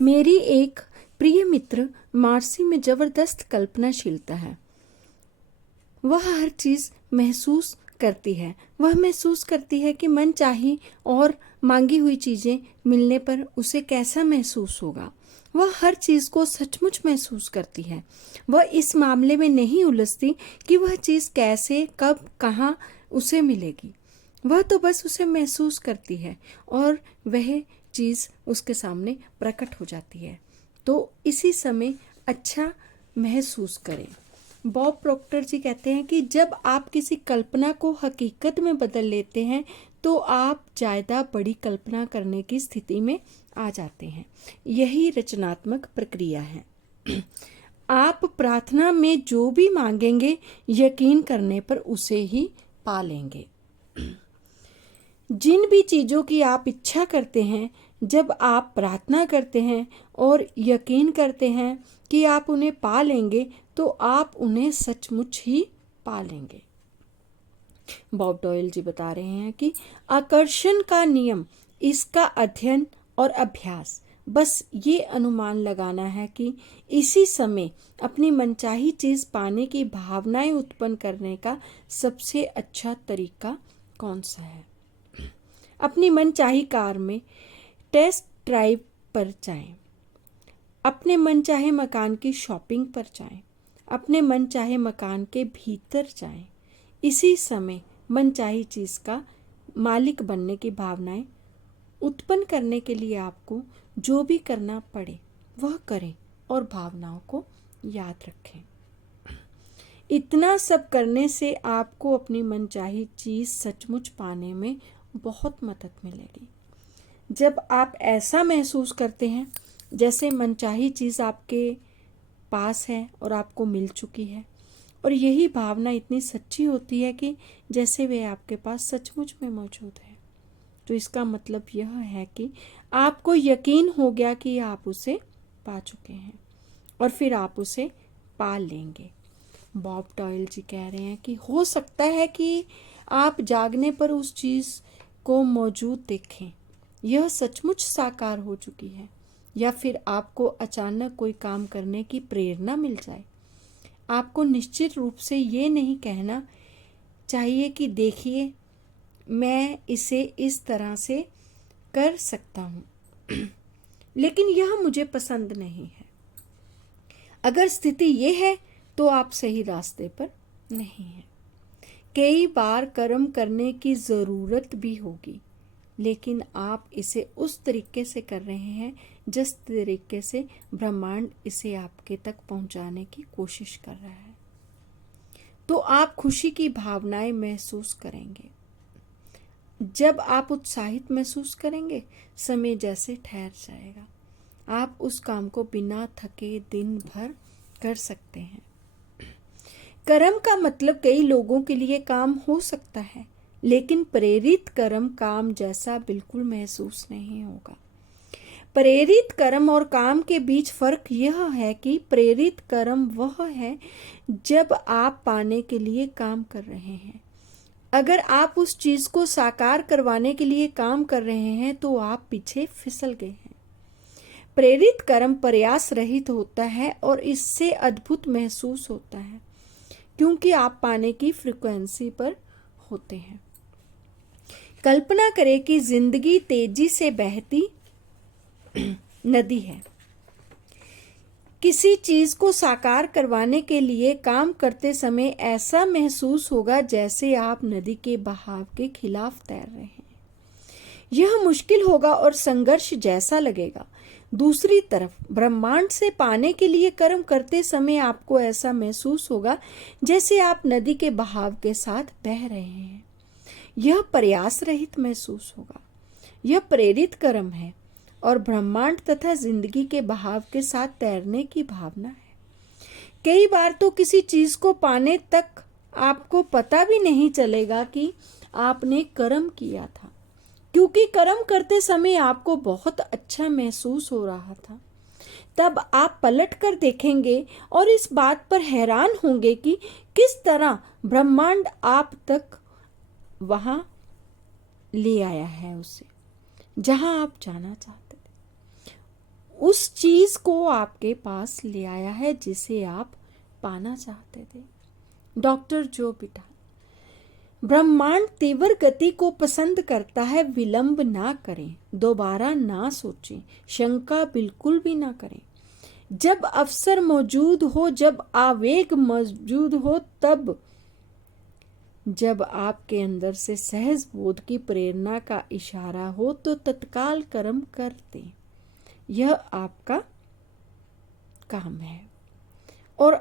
मेरी एक प्रिय मित्र मार्सी में जबरदस्त कल्पनाशीलता है। वह हर चीज महसूस करती है। वह महसूस करती है कि मनचाही और मांगी हुई चीजें मिलने पर उसे कैसा महसूस होगा। वह हर चीज को सचमुच महसूस करती है। वह इस मामले में नहीं उलझती कि वह चीज कैसे, कब, कहाँ उसे मिलेगी। वह तो बस उसे महसूस करती है और वह चीज उसके सामने प्रकट हो जाती है। तो इसी समय अच्छा महसूस करें। बॉब प्रॉक्टर जी कहते हैं कि जब आप किसी कल्पना को हकीकत में बदल लेते हैं तो आप ज़्यादा बड़ी कल्पना करने की स्थिति में आ जाते हैं। यही रचनात्मक प्रक्रिया है। आप प्रार्थना में जो भी मांगेंगे, यकीन करने पर उसे ही पा लेंगे। जिन भी चीज़ों की आप इच्छा करते हैं, जब आप प्रार्थना करते हैं और यकीन करते हैं कि आप उन्हें पा लेंगे, तो आप उन्हें सचमुच ही पा लेंगे। बॉब डॉयल जी बता रहे हैं कि आकर्षण का नियम, इसका अध्ययन और अभ्यास, बस ये अनुमान लगाना है कि इसी समय अपनी मनचाही चीज़ पाने की भावनाएं उत्पन्न करने का सबसे अच्छा तरीका कौन सा है। अपनी मनचाही कार में टेस्ट ड्राइव पर जाएं। अपने मनचाहे मकान की शॉपिंग पर जाएं। अपने मनचाहे मकान के भीतर जाएं। इसी समय मनचाही चीज़ का मालिक बनने की भावनाएं उत्पन्न करने के लिए आपको जो भी करना पड़े वह करें और भावनाओं को याद रखें। इतना सब करने से आपको अपनी मनचाही चीज़ सचमुच पाने में बहुत मदद मिलेगी। जब आप ऐसा महसूस करते हैं जैसे मनचाही चीज़ आपके पास है और आपको मिल चुकी है, और यही भावना इतनी सच्ची होती है कि जैसे वे आपके पास सचमुच में मौजूद है, तो इसका मतलब यह है कि आपको यकीन हो गया कि आप उसे पा चुके हैं और फिर आप उसे पा लेंगे। बॉब डॉयल जी कह रहे हैं कि हो सकता है कि आप जागने पर उस चीज़ को मौजूद देखें, यह सचमुच साकार हो चुकी है, या फिर आपको अचानक कोई काम करने की प्रेरणा मिल जाए। आपको निश्चित रूप से ये नहीं कहना चाहिए कि देखिए मैं इसे इस तरह से कर सकता हूँ लेकिन यह मुझे पसंद नहीं है। अगर स्थिति ये है तो आप सही रास्ते पर नहीं हैं। कई बार कर्म करने की ज़रूरत भी होगी, लेकिन आप इसे उस तरीके से कर रहे हैं जिस तरीके से ब्रह्मांड इसे आपके तक पहुंचाने की कोशिश कर रहा है। तो आप खुशी की भावनाएं महसूस करेंगे। जब आप उत्साहित महसूस करेंगे, समय जैसे ठहर जाएगा। आप उस काम को बिना थके दिन भर कर सकते हैं। कर्म का मतलब कई लोगों के लिए काम हो सकता है, लेकिन प्रेरित कर्म काम जैसा बिल्कुल महसूस नहीं होगा। प्रेरित कर्म और काम के बीच फर्क यह है कि प्रेरित कर्म वह है जब आप पाने के लिए काम कर रहे हैं। अगर आप उस चीज को साकार करवाने के लिए काम कर रहे हैं तो आप पीछे फिसल गए हैं। प्रेरित कर्म प्रयास रहित होता है और इससे अद्भुत महसूस होता है, क्योंकि आप पाने की फ्रीक्वेंसी पर होते हैं। कल्पना करें कि जिंदगी तेजी से बहती नदी है। किसी चीज को साकार करवाने के लिए काम करते समय ऐसा महसूस होगा जैसे आप नदी के बहाव के खिलाफ तैर रहे हैं। यह मुश्किल होगा और संघर्ष जैसा लगेगा। दूसरी तरफ ब्रह्मांड से पाने के लिए कर्म करते समय आपको ऐसा महसूस होगा जैसे आप नदी के बहाव के साथ बह रहे हैं। यह प्रयास रहित महसूस होगा। यह प्रेरित कर्म है और ब्रह्मांड तथा जिंदगी के बहाव के साथ तैरने की भावना है। कई बार तो किसी चीज को पाने तक आपको पता भी नहीं चलेगा कि आपने कर्म किया था, क्योंकि कर्म करते समय आपको बहुत अच्छा महसूस हो रहा था। तब आप पलट कर देखेंगे और इस बात पर हैरान होंगे कि किस तरह ब्रह्मांड आप तक वहां ले आया है, उसे जहां आप जाना चाहते थे। उस चीज को आपके पास ले आया है जिसे आप पाना चाहते थे। डॉक्टर जो बिटा, ब्रह्मांड तीव्र गति को पसंद करता है। विलंब ना करें, दोबारा ना सोचें, शंका बिल्कुल भी ना करें। जब अवसर मौजूद हो, जब आवेग मौजूद हो, तब जब आपके अंदर से सहज बोध की प्रेरणा का इशारा हो तो तत्काल कर्म कर दें। यह आपका काम है और